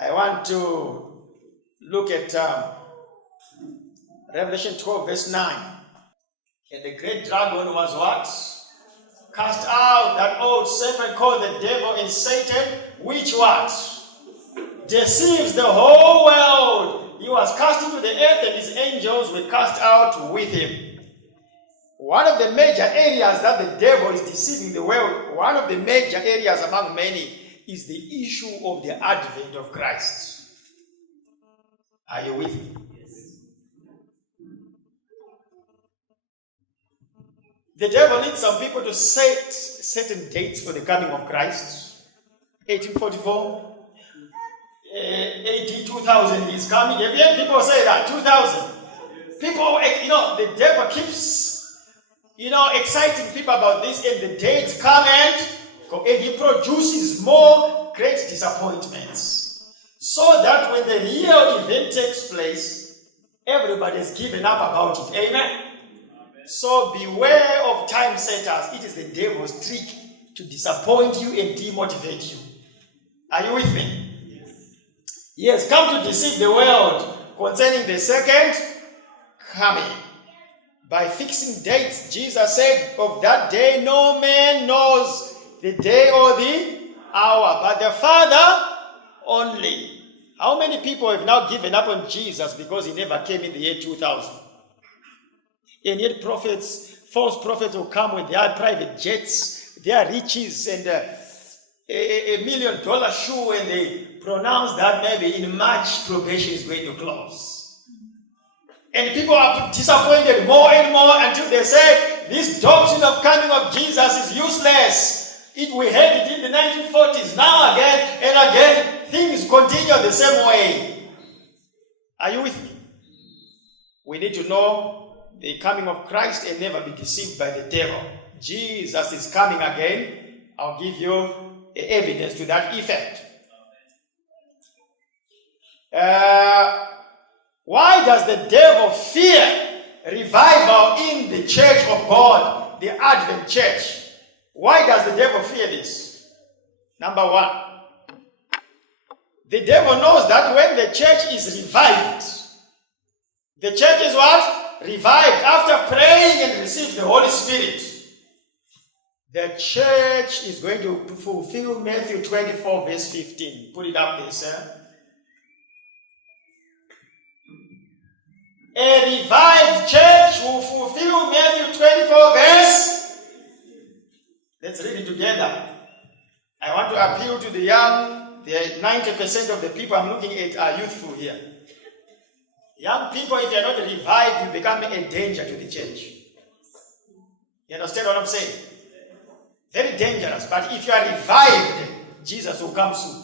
I want to look at Revelation 12 verse 9. And the great dragon was what? Cast out, that old serpent called the devil and Satan, which what? Deceives the whole world. He was cast into the earth and his angels were cast out with him. One of the major areas that the devil is deceiving the world, one of the major areas among many, is the issue of the advent of Christ. Are you with me? The devil needs some people to set certain dates for the coming of Christ. 1844, AD 2000 is coming. Have you heard people say that? 2000. People, the devil keeps, exciting people about this, and the dates come and he produces more great disappointments. So that when the real event takes place, everybody is given up about it. Amen? So beware of time setters. It is the devil's trick to disappoint you and demotivate you. Are you with me? Yes. He has come to deceive the world concerning the second coming. By fixing dates, Jesus said, of that day no man knows the day or the hour, but the Father only. How many people have now given up on Jesus because he never came in the year 2000? And yet false prophets will come with their private jets, their riches, and a $1 million shoe, and they pronounce that maybe in March probation is going to close. And people are disappointed more and more until they say this doctrine of coming of Jesus is useless. We had it in the 1940s. Now again and again, things continue the same way. Are you with me? We need to know the coming of Christ and never be deceived by the devil. Jesus is coming again. I'll give you evidence to that effect. Why does the devil fear revival in the church of God, the Advent church? Why does the devil fear this? Number one, the devil knows that when the church is revived, the church is what? Revived after praying and receives the Holy Spirit. The church is going to fulfill Matthew 24 verse 15. Put it up there, sir. A revived church will fulfill Matthew 24 verse. Let's read it together. I want to appeal to the young. The 90% of the people I'm looking at are youthful here. Young people, if you're not revived, you become a danger to the church. You understand what I'm saying? Very dangerous. But if you are revived, Jesus will come soon.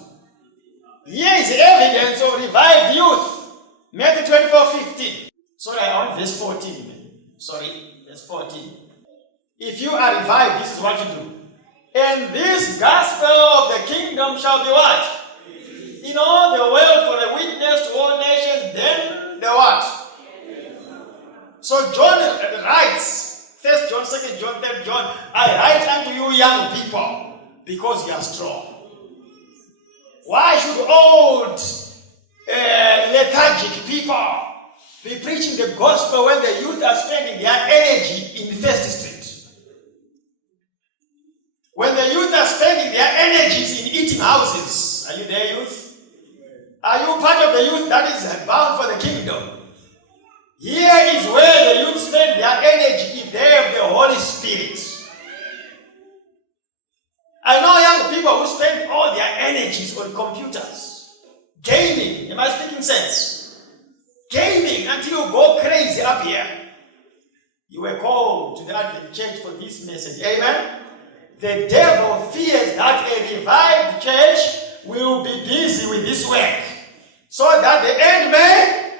Here is evidence of revived youth. Matthew 24:15. Sorry, I want verse 14. Sorry, verse 14. If you are revived, this is what you do. And this gospel of the kingdom shall be what? In all the world for a witness to all nations, then the what? So John writes, 1 John, 2 John, 3 John, I write unto you young people, because you are strong. Why should old, lethargic people be preaching the gospel when the youth are spending their energy in First Street? When the youth are spending their energies in eating houses, are you there, youth? Are you part of the youth that is bound for the kingdom? Here is where the youth spend their energy if they have the Holy Spirit. I know young people who spend all their energies on computers. Gaming, am I speaking sense? Gaming until you go crazy up here. You were called to the Advent church for this message. Amen? The devil fears that a revived church will be busy with this work. So that the end may,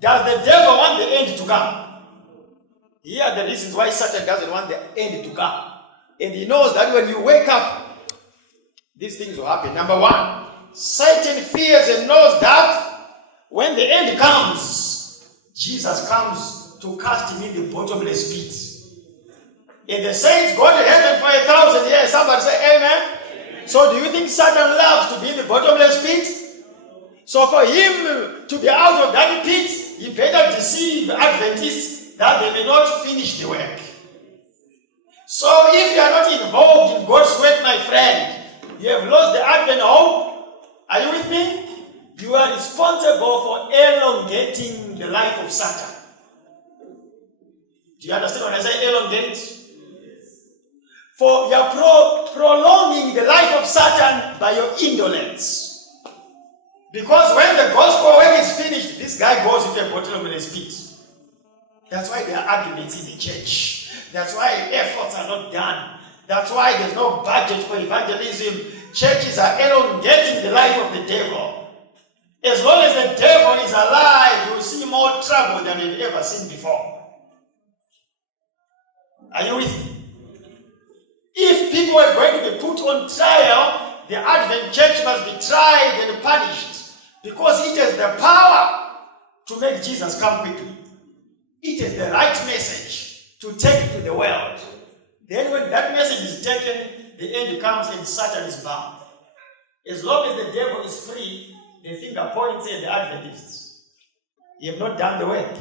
does the devil want the end to come? Here are the reasons why Satan doesn't want the end to come. And he knows that when you wake up, these things will happen. Number one, Satan fears and knows that when the end comes, Jesus comes to cast him in the bottomless pit. And the saints go to heaven for 1,000 years. Somebody say amen. So do you think Satan loves to be in the bottomless pit? So for him to be out of that pit, he better deceive Adventists that they may not finish the work. So if you are not involved in God's work, my friend, you have lost the Advent hope. Are you with me? You are responsible for elongating the life of Satan. Do you understand when I say elongate? For you are prolonging the life of Satan by your indolence. Because when the gospel work is finished, this guy goes with a bottle of his pit. That's why there are arguments in the church. That's why efforts are not done. That's why there's no budget for evangelism. Churches are elongating the life of the devil. As long as the devil is alive, you will see more trouble than you've ever seen before. Are you with me? If people are going to be put on trial, the Advent church must be tried and punished. Because it has the power to make Jesus come quickly. It is the right message to take it to the world. Then when that message is taken, the end comes and Satan is bound. As long as the devil is free, the finger points at the Adventists. You have not done the work.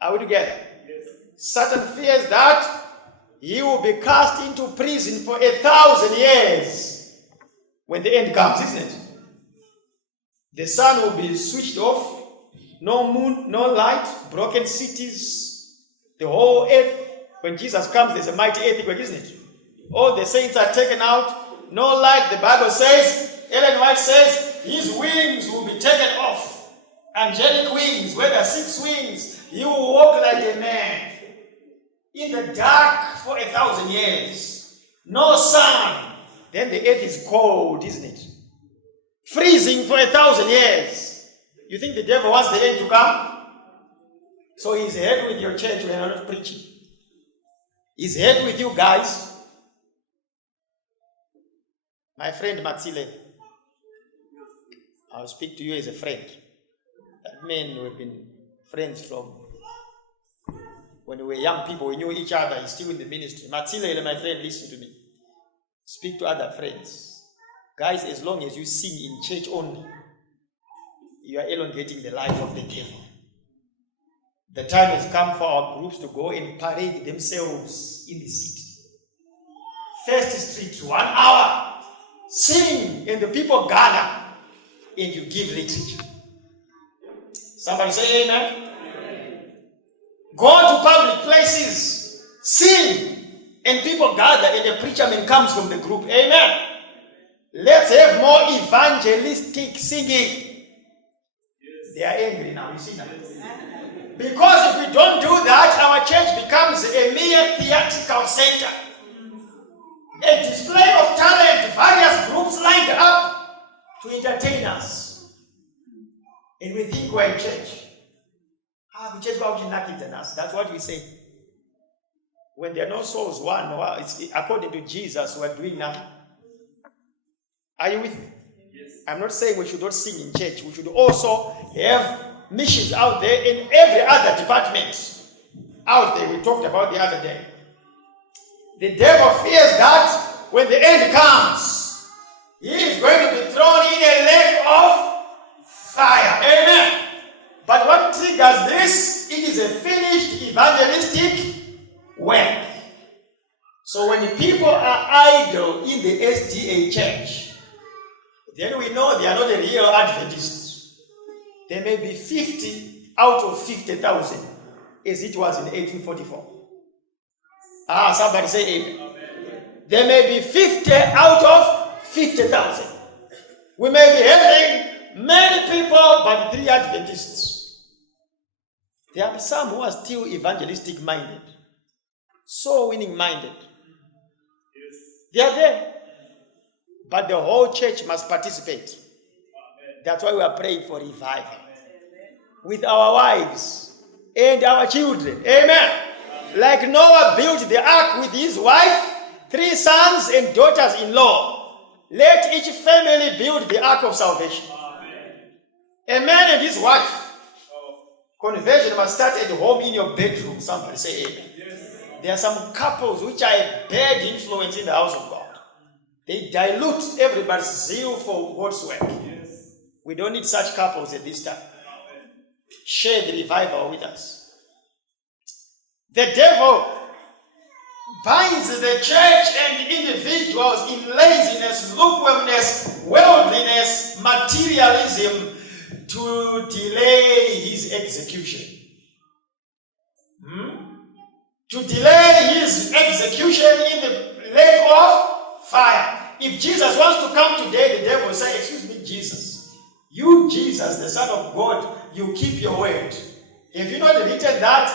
Are we together? Yes. Satan fears that he will be cast into prison for 1,000 years when the end comes, isn't it? The sun will be switched off, no moon, no light, broken cities, the whole earth. When Jesus comes, there's a mighty earthquake, isn't it? All the saints are taken out, no light. The Bible says, Ellen White says, his wings will be taken off. Angelic wings, whether 6 wings, he will walk like a man. In the dark for 1,000 years. No sun. Then the earth is cold, isn't it? Freezing for 1,000 years. You think the devil wants the end to come? So he's ahead with your church when you're not preaching. He's ahead with you guys. My friend Matsile, I'll speak to you as a friend. That man who have been friends from when we were young people, we knew each other. He's still in the ministry. Matsile, my friend, listen to me. Speak to other friends. Guys, as long as you sing in church only, you are elongating the life of the devil. The time has come for our groups to go and parade themselves in the city. First Street, 1 hour. Sing, and the people gather, and you give literature. Somebody say amen. Amen. Go to public places, sing, and people gather, and the preacher man comes from the group. Amen. Let's have more evangelistic singing. Yes. They are angry now, you see that? Because if we don't do that, our church becomes a mere theatrical center. A display of talent, various groups lined up to entertain us. And we think we're in church. We just go out in us. That's what we say. When there are no souls won, it's according to Jesus, we're doing nothing. Are you with me? Yes. I'm not saying we should not sing in church. We should also have missions out there in every other department. Out there, we talked about the other day. The devil fears that when the end comes, he is going to be thrown in a lake of fire. Amen. But what triggers this? It is a finished evangelistic work. So when the people are idle in the SDA church, then we know they are not a real Adventists. There may be 50 out of 50,000, as it was in 1844. Somebody say amen. Amen. There may be 50 out of 50,000. We may be having many people, but 3 Adventists. There are some who are still evangelistic minded, soul winning minded. Yes. They are there. But the whole church must participate. Amen. That's why we are praying for revival. Amen. With our wives and our children. Amen. Amen. Like Noah built the ark with his wife, 3 sons and daughters-in-law. Let each family build the ark of salvation. Amen. A man and his wife. Conversion must start at home in your bedroom. Somebody say amen. Yes. There are some couples which are a bad influence in the house of God. They dilute everybody's zeal for God's work. Yes. We don't need such couples at this time. Share the revival with us. The devil binds the church and individuals in laziness, lukewarmness, worldliness, materialism to delay his execution. To delay his execution in the lake of fire. If Jesus wants to come today, the devil will say, excuse me, Jesus. You, Jesus, the Son of God, you keep your word. Have you not written that?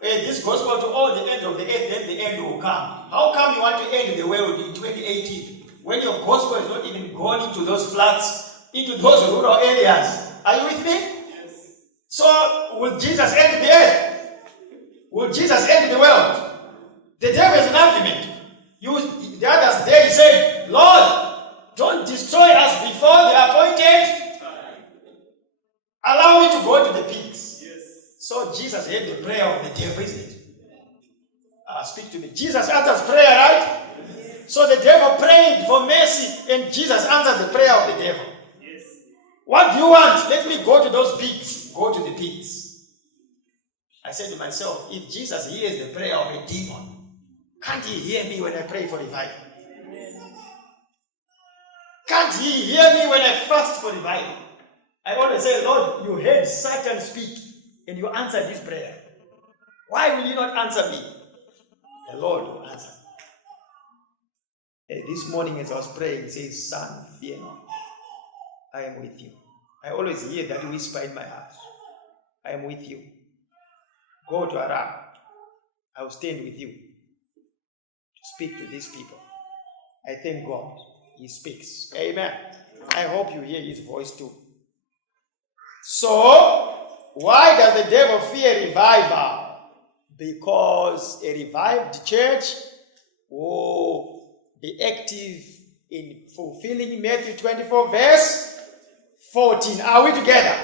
This gospel to all the end of the earth, then the end will come. How come you want to end the world in 2018 when your gospel is not even gone into those flats, into those rural areas? Are you with me? Yes. So, will Jesus end the earth? Will Jesus end the world? The devil is an argument. The other day he said, Lord, don't destroy us before the appointed time. Allow me to go to the pigs. Yes. So Jesus heard the prayer of the devil, isn't it? Speak to me. Jesus answers prayer, right? Yes. So the devil prayed for mercy and Jesus answered the prayer of the devil. Yes. What do you want? Let me go to those pigs. Go to the pigs. I said to myself, if Jesus hears the prayer of a demon, can't he hear me when I pray for revival? Can't he hear me when I fast for revival? I always say, Lord, you heard Satan speak and you answered his prayer. Why will you not answer me? The Lord will answer. And this morning as I was praying, he says, son, fear not. I am with you. I always hear that whisper in my heart. I am with you. Go to Aram. I will stand with you to speak to these people. I thank God. He speaks. Amen. I hope you hear his voice too. So, why does the devil fear revival? Because a revived church will be active in fulfilling Matthew 24 verse 14. Are we together?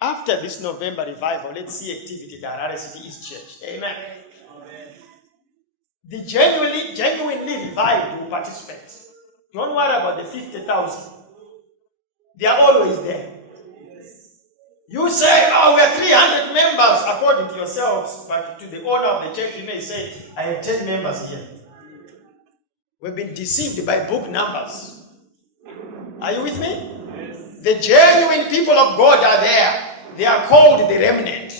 After this November revival, let's see activity at Harare City East Church. Amen. Amen. The genuinely revived will participate. Don't worry about the 50,000. They are always there. Yes. You say, oh, we are 300 members according to yourselves, but to the owner of the church, you may say, I have 10 members here. We've been deceived by book numbers. Are you with me? Yes. The genuine people of God are there. They are called the remnant.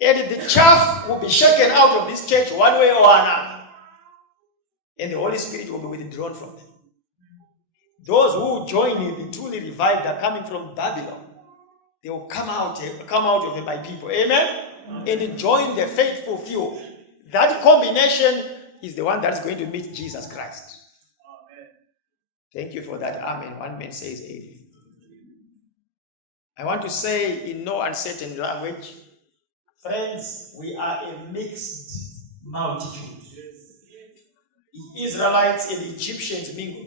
And the chaff will be shaken out of this church one way or another. And the Holy Spirit will be withdrawn from them. Those who join in the truly revived are coming from Babylon. They will come out of it by people. Amen? And join the faithful few. That combination is the one that's going to meet Jesus Christ. Amen. Thank you for that. Amen. One man says amen. I want to say in no uncertain language, friends, we are a mixed multitude. The Israelites and the Egyptians mingled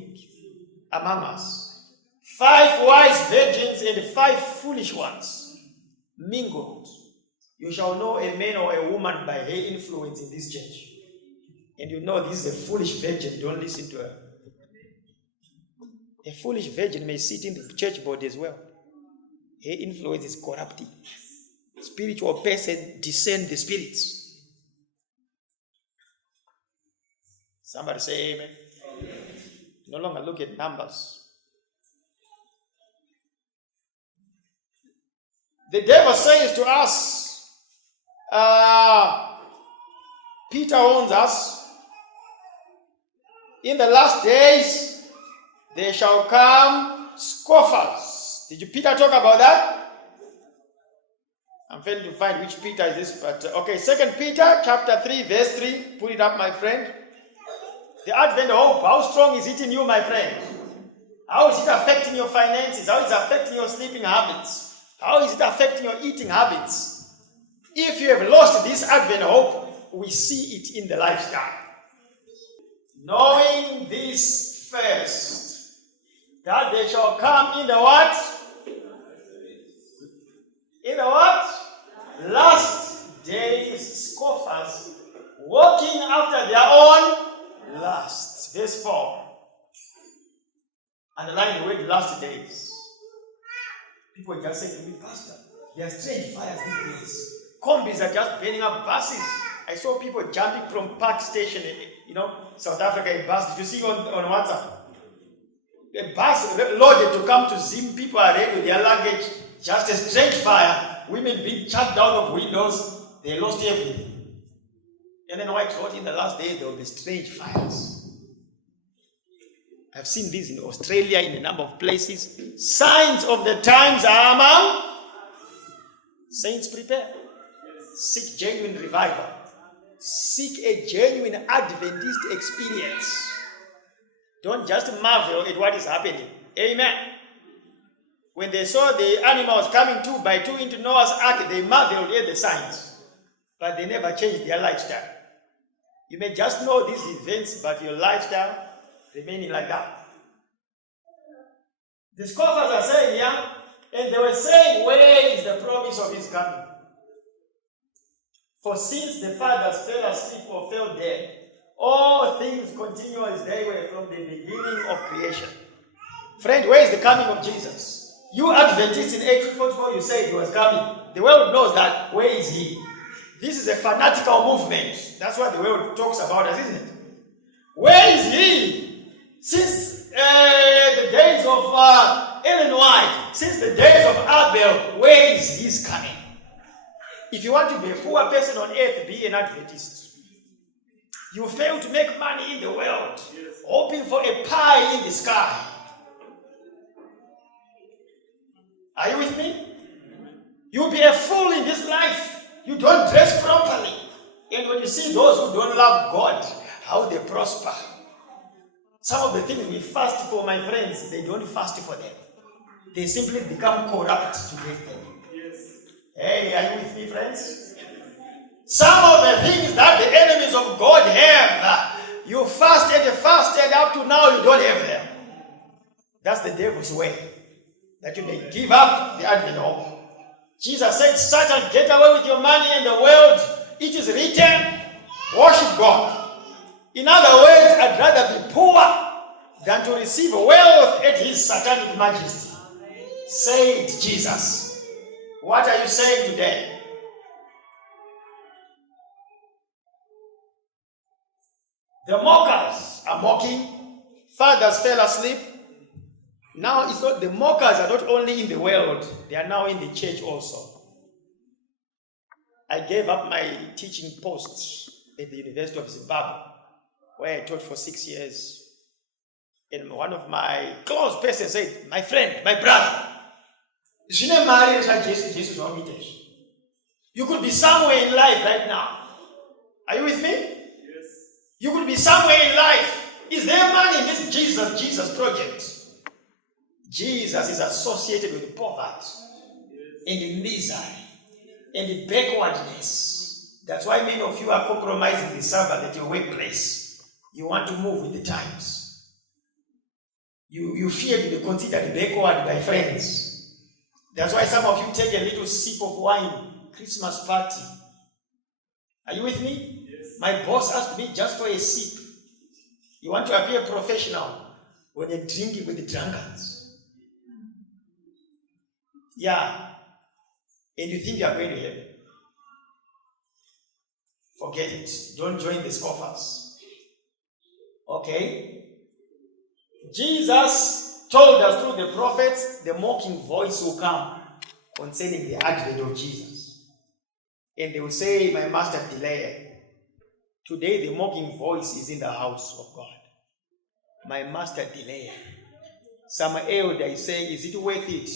among us. 5 wise virgins and 5 foolish ones mingled. You shall know a man or a woman by her influence in this church. And you know this is a foolish virgin. Don't listen to her. A foolish virgin may sit in the church board as well. Her influence is corrupting. Spiritual person discern the spirits. Somebody say amen. Amen. No longer look at numbers. The devil says to us, Peter warns us, in the last days there shall come scoffers. Did Peter talk about that? I'm failing to find which Peter is this, but okay, 2 Peter chapter 3, verse 3. Put it up, my friend. The advent of hope, how strong is it in you, my friend? How is it affecting your finances? How is it affecting your sleeping habits? How is it affecting your eating habits? If you have lost this advent of hope, we see it in the lifestyle. Knowing this first, that they shall come in the what? In the what? Last days, scoffers, walking after their own lusts. Verse 4. Underline the word last days. People just say to me, Pastor, there are strange fires these days. Combis are just burning up buses. I saw people jumping from Park Station, South Africa, a bus. Did you see on WhatsApp? A bus loaded to come to Zim. People are ready with their luggage. Just a strange fire. Women being chucked out of windows. They lost everything. And then White wrote in the last days there will be strange fires. I've seen this in Australia in a number of places. Signs of the times are among saints. Prepare. Seek genuine revival. Seek a genuine Adventist experience. Don't just marvel at what is happening. Amen. When they saw the animals coming 2 by 2 into Noah's ark, they marveled at the signs. But they never changed their lifestyle. You may just know these events, but your lifestyle remaining like that. The scoffers are saying, and they were saying, where is the promise of his coming? For since the fathers fell asleep or fell dead, all things continue as they were from the beginning of creation. Friend, where is the coming of Jesus? You Adventists in 1844, you said he was coming. The world knows that. Where is he? This is a fanatical movement. That's what the world talks about us, isn't it? Where is he? Since the days of Ellen White, since the days of Abel, where is his coming? If you want to be a poor person on earth, be an Adventist. You fail to make money in the world, hoping for a pie in the sky. Are you with me? You'll be a fool in this life. You don't dress properly. And when you see those who don't love God, how they prosper. Some of the things we fast for, my friends, they don't fast for them. They simply become corrupt to get them. Hey, are you with me, friends? Some of the things that the enemies of God have, you fasted up to now, you don't have them. That's the devil's way. That you may give up the advent hope. Jesus said, Satan, get away with your money in the world. It is written, worship God. In other words, I'd rather be poor than to receive wealth at his satanic majesty. Said Jesus. What are you saying today? The mockers are mocking. Fathers fell asleep. Now it's not, the mockers are not only in the world, they are now in the church also. I gave up my teaching post at the University of Zimbabwe, where I taught for 6 years. And one of my close persons said, my friend, my brother, you could be somewhere in life right now. Are you with me? Yes. You could be somewhere in life. Is there money in this Jesus project? Jesus is associated with poverty and misery and backwardness. That's why many of you are compromising the Sabbath at your workplace. You want to move with the times. You fear to be considered backward by friends. That's why some of you take a little sip of wine, Christmas party. Are you with me? Yes. My boss asked me just for a sip. You want to appear professional when you're drinking with the drunkards. Yeah. And you think you are going to heaven. Forget it. Don't join the scoffers. Okay? Jesus told us through the prophets, the mocking voice will come concerning the advent of Jesus. And they will say, my master delayed. Today the mocking voice is in the house of God. My master delayed. Some elder is saying, is it worth it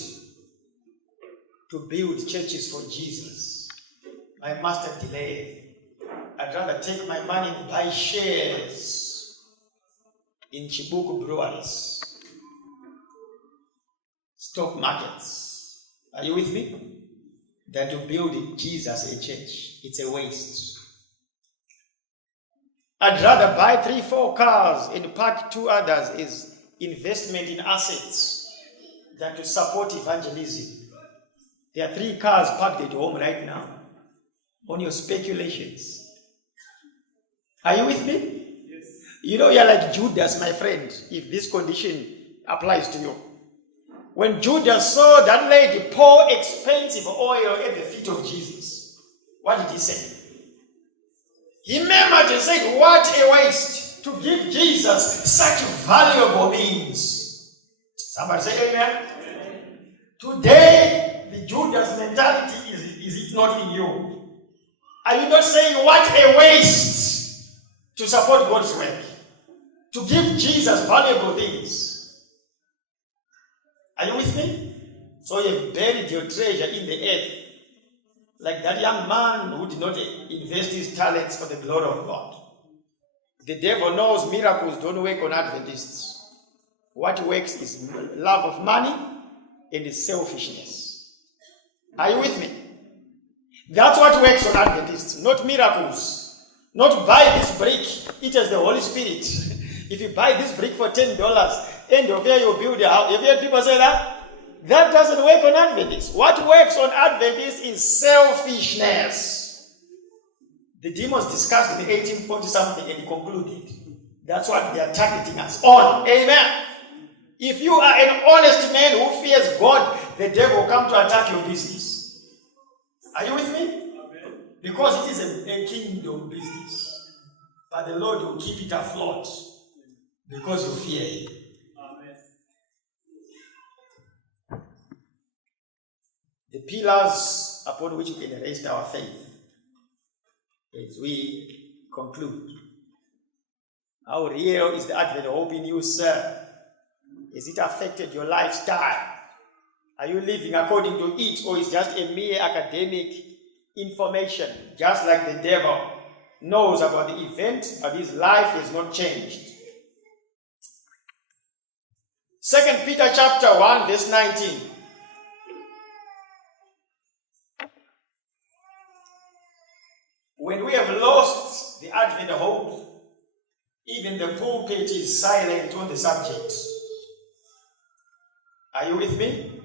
to build churches for Jesus? My master delayed. I'd rather take my money and buy shares in Chibuku breweries. Stock markets. Are you with me? Than to build Jesus a church. It's a waste. I'd rather buy 3-4 cars and park 2 others as investment in assets than to support evangelism. There are 3 cars parked at home right now on your speculations. Are you with me? Yes. You know, you're like Judas, my friend. If this condition applies to you. When Judas saw that lady pour expensive oil at the feet of Jesus, what did he say? He murmured and said, what a waste to give Jesus such valuable means. Somebody say amen. Today, the Judas mentality is it not in you? Are you not saying what a waste to support God's work? To give Jesus valuable things. Are you with me? So you've buried your treasure in the earth. Like that young man who did not invest his talents for the glory of God. The devil knows miracles don't work on Adventists. What works is love of money and selfishness. Are you with me? That's what works on Adventists, not miracles. Not buy this brick, it has the Holy Spirit. If you buy this brick for $10, end of year you build a house. Have you heard people say that? That doesn't work on Adventists. What works on Adventists is selfishness. The demons discussed in 1840-something and concluded. That's what they are targeting us on. Amen. If you are an honest man who fears God, the devil will come to attack your business. Are you with me? Amen. Because it is a kingdom business. But the Lord will keep it afloat because you fear Him. The pillars upon which we can rest our faith as we conclude. How real is the Advent hope in you, sir? Has it affected your lifestyle? Are you living according to it, or is just a mere academic information, just like the devil knows about the event, but his life has not changed? 2 Peter chapter 1, verse 19. When we have lost the Advent hope, even the pulpit is silent on the subject. Are you with me?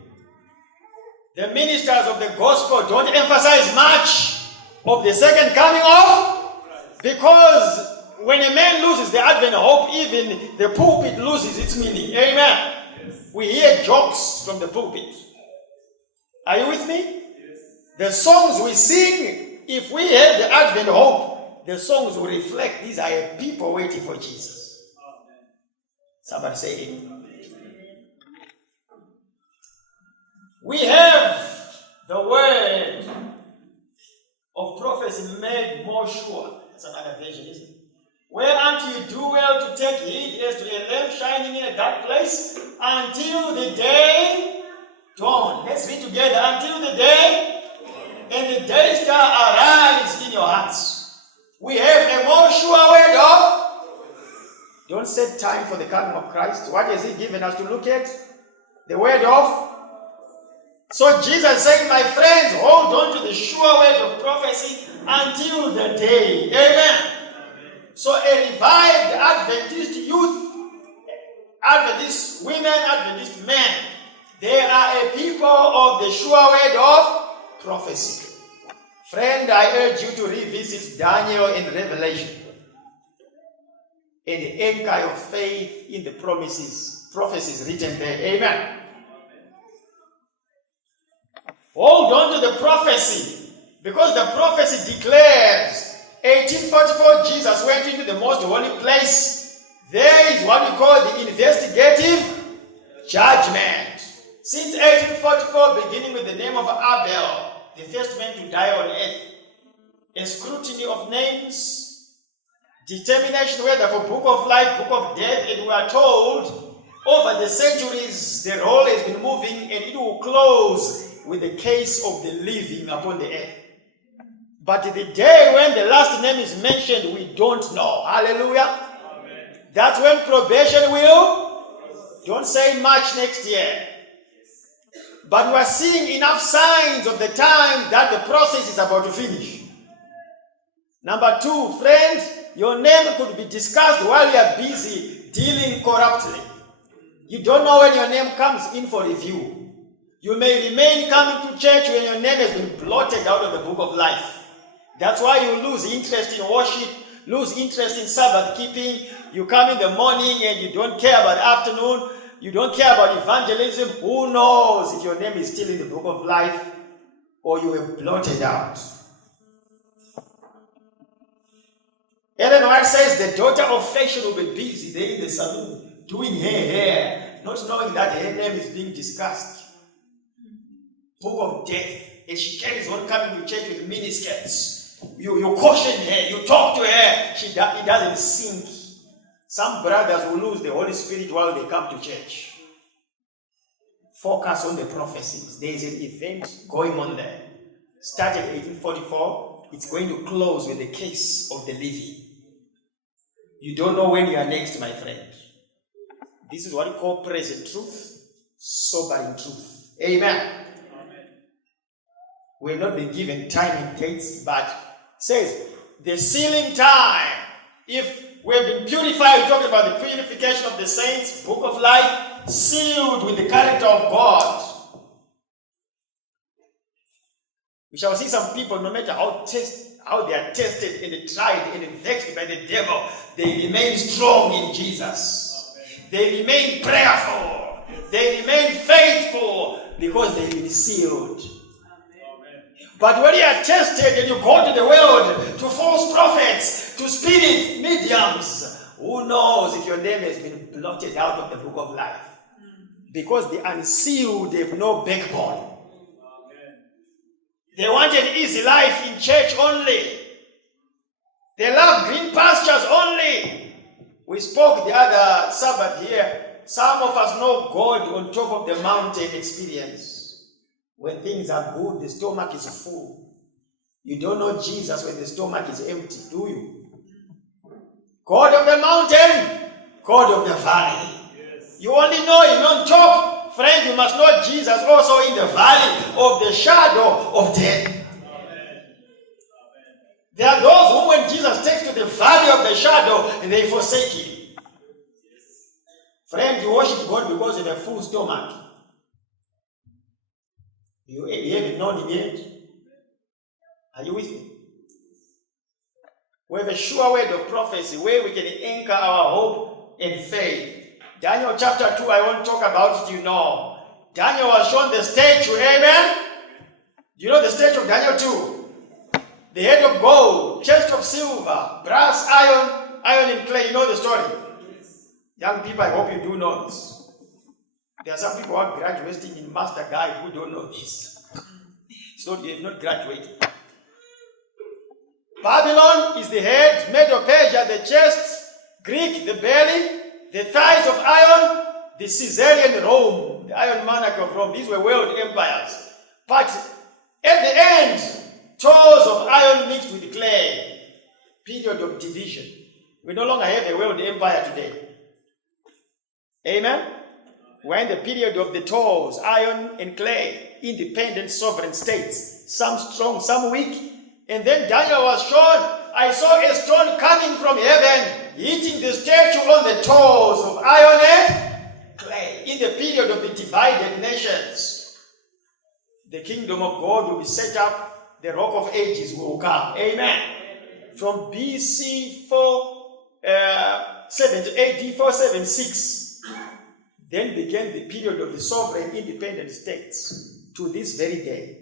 The ministers of the gospel don't emphasize much of the second coming of, because when a man loses the Advent hope, even the pulpit loses its meaning. Amen. Yes. We hear jokes from the pulpit. Are you with me? Yes. The songs we sing, if we have the Advent hope, the songs will reflect these are people waiting for Jesus. Amen. Somebody say amen. We have the word of prophecy made more sure. That's another version, isn't it? Whereunto you do well to take heed as to a lamp shining in a dark place until the day dawn. Let's read together. Until the day and the day star arise in your hearts. We have a more sure word of. Don't set time for the coming of Christ. What has He given us to look at? The word of. So Jesus said, my friends, hold on to the sure word of prophecy until the day. Amen. So a revived Adventist youth, Adventist women, Adventist men, they are a people of the sure word of prophecy. Friend, I urge you to revisit Daniel and Revelation and the anchor of faith in the prophecies written there. Amen. Hold on to the prophecy, because the prophecy declares 1844 Jesus went into the most holy place. There is what we call the investigative judgment. Since 1844, beginning with the name of Abel, the first man to die on earth, a scrutiny of names, determination whether for book of life, book of death, and we are told over the centuries the roll has been moving, and it will close with the case of the living upon the earth. But the day when the last name is mentioned, we don't know. Hallelujah. Amen. That's when probation will. Don't say much next year. But we are seeing enough signs of the time that the process is about to finish. Number 2, friends, your name could be discussed while you are busy dealing corruptly. You don't know when your name comes in for review. You may remain coming to church when your name has been blotted out of the book of life. That's why you lose interest in worship, lose interest in Sabbath keeping. You come in the morning and you don't care about the afternoon. You don't care about evangelism. Who knows if your name is still in the book of life or you were blotted out? Ellen White says the daughter of fashion will be busy there in the saloon doing her hair, not knowing that her name is being discussed. Book of death. And she carries on coming to church with miniskirts. You caution her, you talk to her, it doesn't sink. Some brothers will lose the Holy Spirit while they come to church. Focus on the prophecies. There is an event going on there. Started 1844. It's going to close with the case of the living. You don't know when you are next, my friend. This is what we call present truth, sobering truth. Amen. We have not been given time and dates, but it says the sealing time. If we have been purified, we talk about the purification of the saints, book of life, sealed with the character of God. We shall see some people, no matter how they are tested and tried and vexed by the devil, they remain strong in Jesus. Amen. They remain prayerful. Yes. They remain faithful because they've been sealed. Amen. But when you are tested and you go to the world, to false prophets, to spirit mediums, who knows if your name has been blotted out of the book of life? Because the unsealed have no backbone. They want an easy life in church only. They love green pastures only. We spoke the other Sabbath here. Some of us know God on top of the mountain experience. When things are good, the stomach is full. You don't know Jesus when the stomach is empty, do you? God of the mountain, God of the valley. Yes. You only know Him on top. Friend, you must know Jesus also in the valley of the shadow of death. Amen. There are those who, when Jesus takes to the valley of the shadow, they forsake Him. Friend, you worship God because you have a full stomach. You haven't known Him yet. Are you with me? We have a sure word of prophecy where we can anchor our hope and faith. Daniel chapter 2, I won't talk about it, you know. Daniel was shown the statue, amen? Do you know the statue of Daniel 2? The head of gold, chest of silver, brass, iron and clay. You know the story? Young people, I hope you do know this. There are some people who are graduating in Master Guide who don't know this. So you have not graduated. Babylon is the head, Medo-Persia the chest, Greek the belly, the thighs of iron, the Caesarian Rome, the Iron Monarchy of Rome. These were world empires. But at the end, toes of iron mixed with clay. Period of division. We no longer have a world empire today. Amen? We're in the period of the toes, iron and clay, independent sovereign states. Some strong, some weak. And then Daniel was shown, I saw a stone coming from heaven, hitting the statue on the toes of iron and clay. In the period of the divided nations, the kingdom of God will be set up, the rock of ages will come. Amen. From BC 470 AD 476, then began the period of the sovereign independent states to this very day.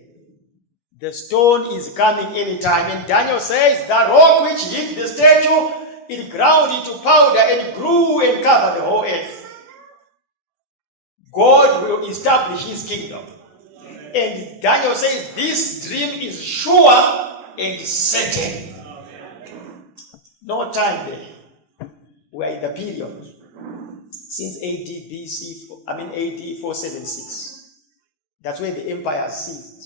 The stone is coming anytime. And Daniel says, the rock which hit the statue, it ground into powder and grew and covered the whole earth. God will establish His kingdom. Amen. And Daniel says, this dream is sure and certain. Amen. No time there. We are in the period since AD 476. That's when the empire ceased.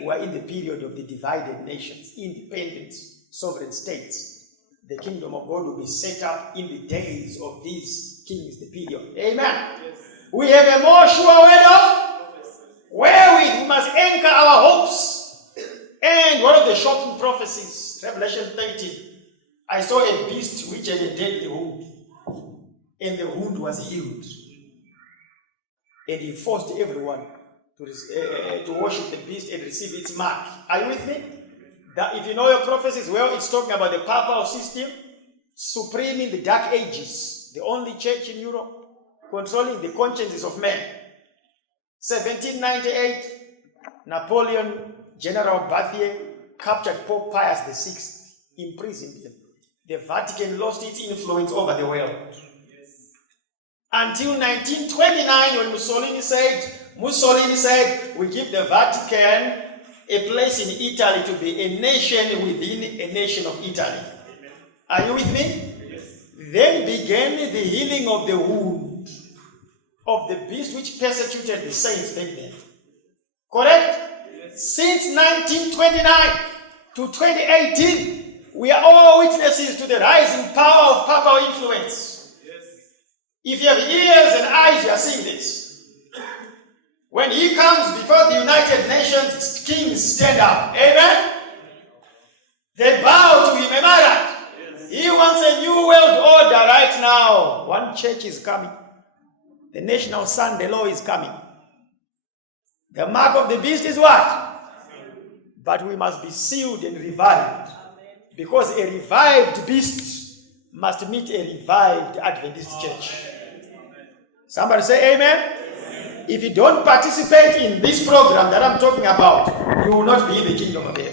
We are in the period of the divided nations, independent sovereign states. The kingdom of God will be set up in the days of these kings, the period. Amen. Yes. We have a more sure word of wherewith we must anchor our hopes. And one of the shocking prophecies, Revelation 13, I saw a beast which had a deadly wound, and the wound was healed. And he forced everyone to worship the beast and receive its mark. Are you with me? That if you know your prophecies well, it's talking about the papal system, supreme in the Dark Ages, the only church in Europe, controlling the consciences of men. 1798, Napoleon, General Berthier, captured Pope Pius VI, imprisoned him. The Vatican lost its influence over the world. Until 1929, when Mussolini said, we give the Vatican a place in Italy to be a nation within a nation of Italy. Amen. Are you with me? Yes. Then began the healing of the wound of the beast which persecuted the saints back then. Correct? Yes. Since 1929 to 2018, we are all witnesses to the rising power of papal influence. If you have ears and eyes, you are seeing this. When he comes before the United Nations, kings stand up. Amen? They bow to him. Am I right? Yes. He wants a new world order right now. One church is coming. The national sun, the law is coming. The mark of the beast is what? But we must be sealed and revived. Because a revived beast must meet a revived Adventist church. Somebody say amen? Amen. If you don't participate in this program that I'm talking about, you will not be in the kingdom of heaven.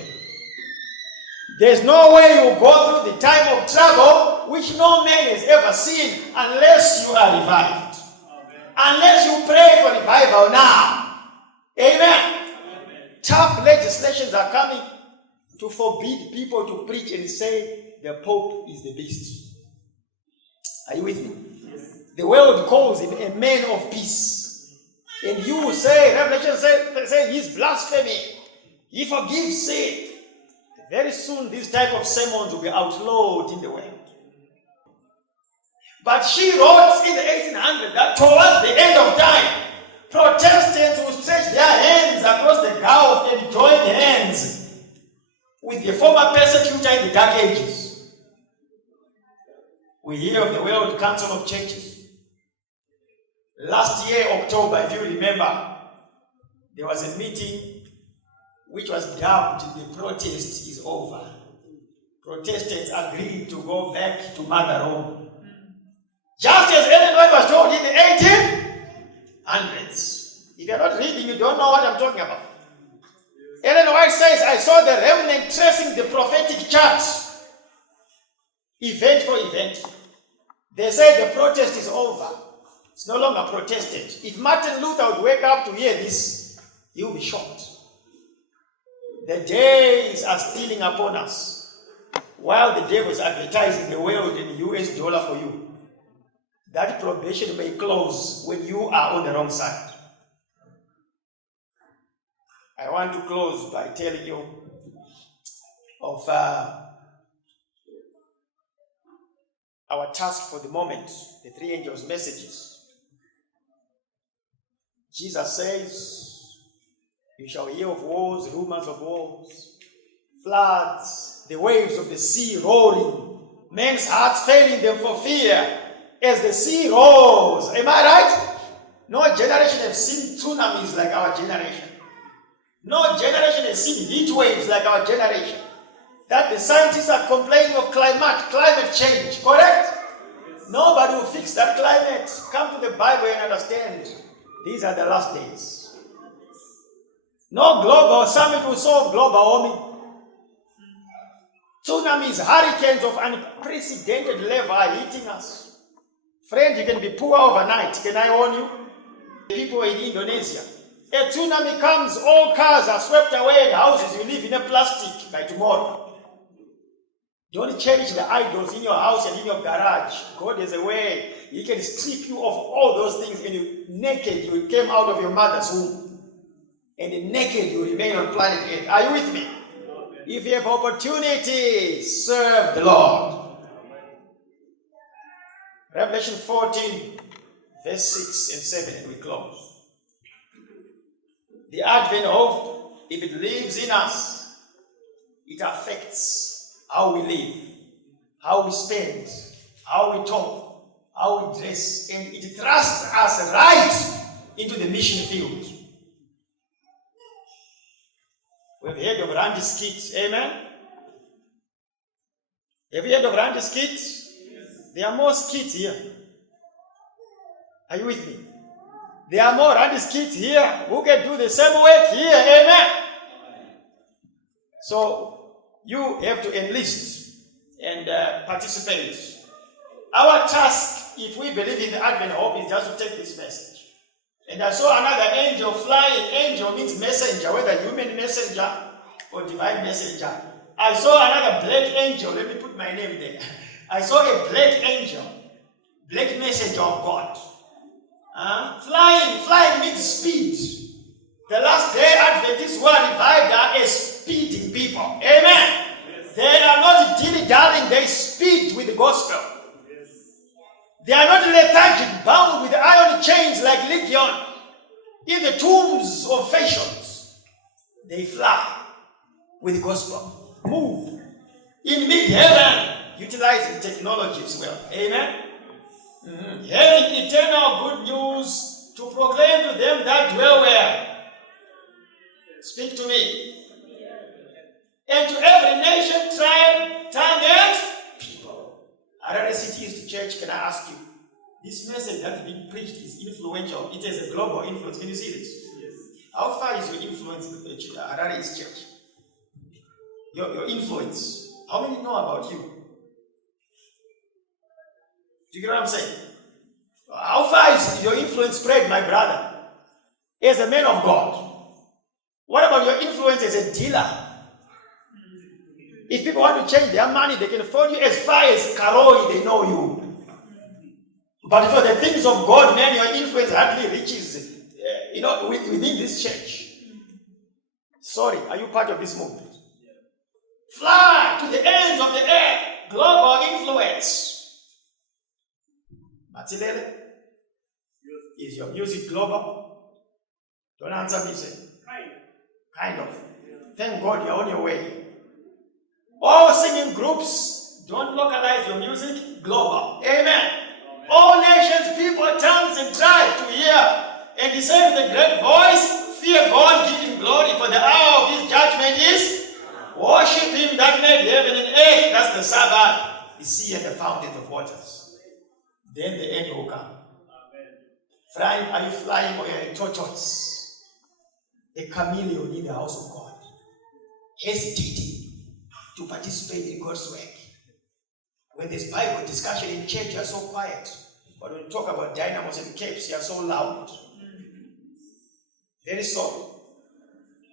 There's no way you will go through the time of trouble which no man has ever seen unless you are revived. Amen. Unless you pray for revival now. Amen. Amen. Tough legislations are coming to forbid people to preach and say the Pope is the beast. Are you with me? The world calls him a man of peace. And you say, Revelation say he's blasphemy. He forgives sin. Very soon these type of sermons will be outlawed in the world. But she wrote in the 1800s that towards the end of time, Protestants will stretch their hands across the gulf and join hands with the former persecutor in the Dark Ages. We hear of the World Council of Churches. Last year, October, if you remember, there was a meeting which was dubbed "The Protest is Over." Protestants agreed to go back to Mother Rome. Just as Ellen White was told in the 1800s. If you're not reading, you don't know what I'm talking about. Ellen White says, I saw the remnant tracing the prophetic chart, event for event. They said the protest is over. It's no longer Protestant. If Martin Luther would wake up to hear this, he will be shocked. The days are stealing upon us, while the devil is advertising the world in the US dollar for you. That probation may close when you are on the wrong side. I want to close by telling you of our task for the moment, the three angels' messages. Jesus says, you shall hear of wars, rumors of wars, floods, the waves of the sea roaring, men's hearts failing them for fear as the sea roars. Am I right? No generation has seen tsunamis like our generation. No generation has seen heat waves like our generation. That the scientists are complaining of climate change, correct? Nobody will fix that climate. Come to the Bible and understand. These are the last days. No global summit will solve global warming. Tsunamis, hurricanes of unprecedented level are hitting us. Friend, you can be poor overnight. Can I warn you? People in Indonesia. A tsunami comes, all cars are swept away, the houses, you live in a plastic by tomorrow. Don't cherish the idols in your house and in your garage. God is a way. He can strip you of all those things, and you naked, you came out of your mother's womb. And naked you remain on planet Earth. Are you with me? If you have opportunity, serve the Lord. Revelation 14, verse 6 and 7, and we close. The Advent hope, if it lives in us, it affects how we live, how we spend, how we talk, how we dress, and it thrusts us right into the mission field. We've heard of Randy Skit, amen? Have you heard of Randy Skit? Yes. There are more skits here. Are you with me? There are more Randy's kids here who can do the same work here. Amen. So you have to enlist and participate. Our task, if we believe in the Advent Hope, is just to take this message. And I saw another angel flying. Angel means messenger, whether human messenger or divine messenger. I saw another black angel. Let me put my name there. I saw a black angel, black messenger of God. Flying means speed. The last day Adventists were revived as speeding people. Amen. Yes. They are not dilly-dallying, they speed with the gospel. Yes. They are not lethargic, bound with iron chains like Legion in the tombs of fashions. They fly with the gospel. Move in mid-heaven, utilizing technology as well. Amen. Having eternal good news to proclaim to them that dwell where? Speak to me. And to every nation, tribe, tongue, and people. Harare City East Church, can I ask you? This message that is being preached is influential. It has a global influence. Can you see this? Yes. How far is your influence in the Harare East Church? Your influence. How many know about you? Do you get what I'm saying? How far is your influence spread, my brother? As a man of God. What about your influence as a dealer? If people want to change their money, they can follow you as far as Karoi, they know you. But for the things of God, man, your influence hardly reaches, within this church. Sorry, are you part of this movement? Fly to the ends of the earth. Global influence. Matsilele, is your music global? Don't answer me, say. Kind of. Thank God you're on your way. All singing groups, don't localize your music global. Amen. All nations, people, tongues, and tribes to hear and discern with a great voice. Fear God, give him glory, for the hour of his judgment is worship him that made heaven and earth. That's the Sabbath, the sea, and the fountains of waters. Then the end will come. Flying, are you flying or you're a tortoise? A chameleon in the house of God, hesitating to participate in God's work. When there's Bible discussion in church, you're so quiet. But when you talk about dynamos and capes, you're so loud. Very sorry.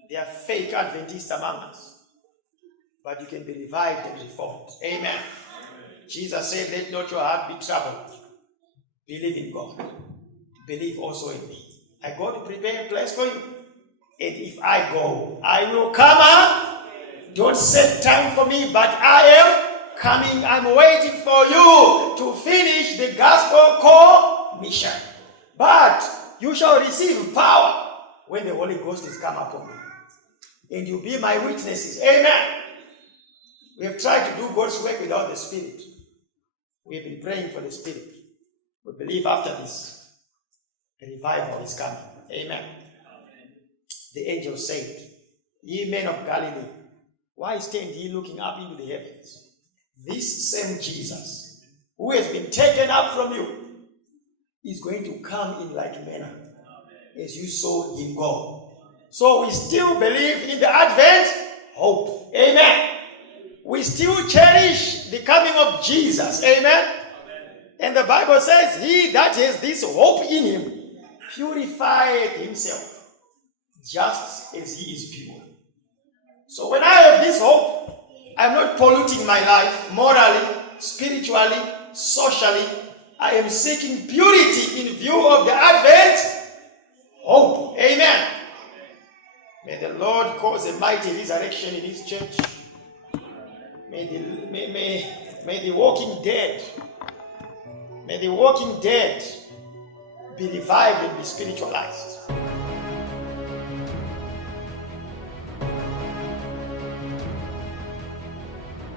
There are fake Adventists among us. But you can be revived and reformed. Amen. Jesus said, let not your heart be troubled. Believe in God. Believe also in me. I go to prepare a place for you. And if I go, I will come up. Don't set time for me, but I am coming. I'm waiting for you to finish the gospel commission. But you shall receive power when the Holy Ghost is come upon you. And you'll be my witnesses. Amen. We have tried to do God's work without the Spirit. We have been praying for the Spirit. We believe after this, a revival is coming. Amen. The angel said, ye men of Galilee, why stand ye looking up into the heavens? This same Jesus, who has been taken up from you, is going to come in like manner, as you saw him go. So we still believe in the Advent hope. Amen. We still cherish the coming of Jesus. Amen. And the Bible says, he that has this hope in him purified himself, just as he is pure. So when I have this hope, I'm not polluting my life morally, spiritually, socially. I am seeking purity in view of the Advent hope. Amen. May the Lord cause a mighty resurrection in his church. May the walking dead be revived and be spiritualized.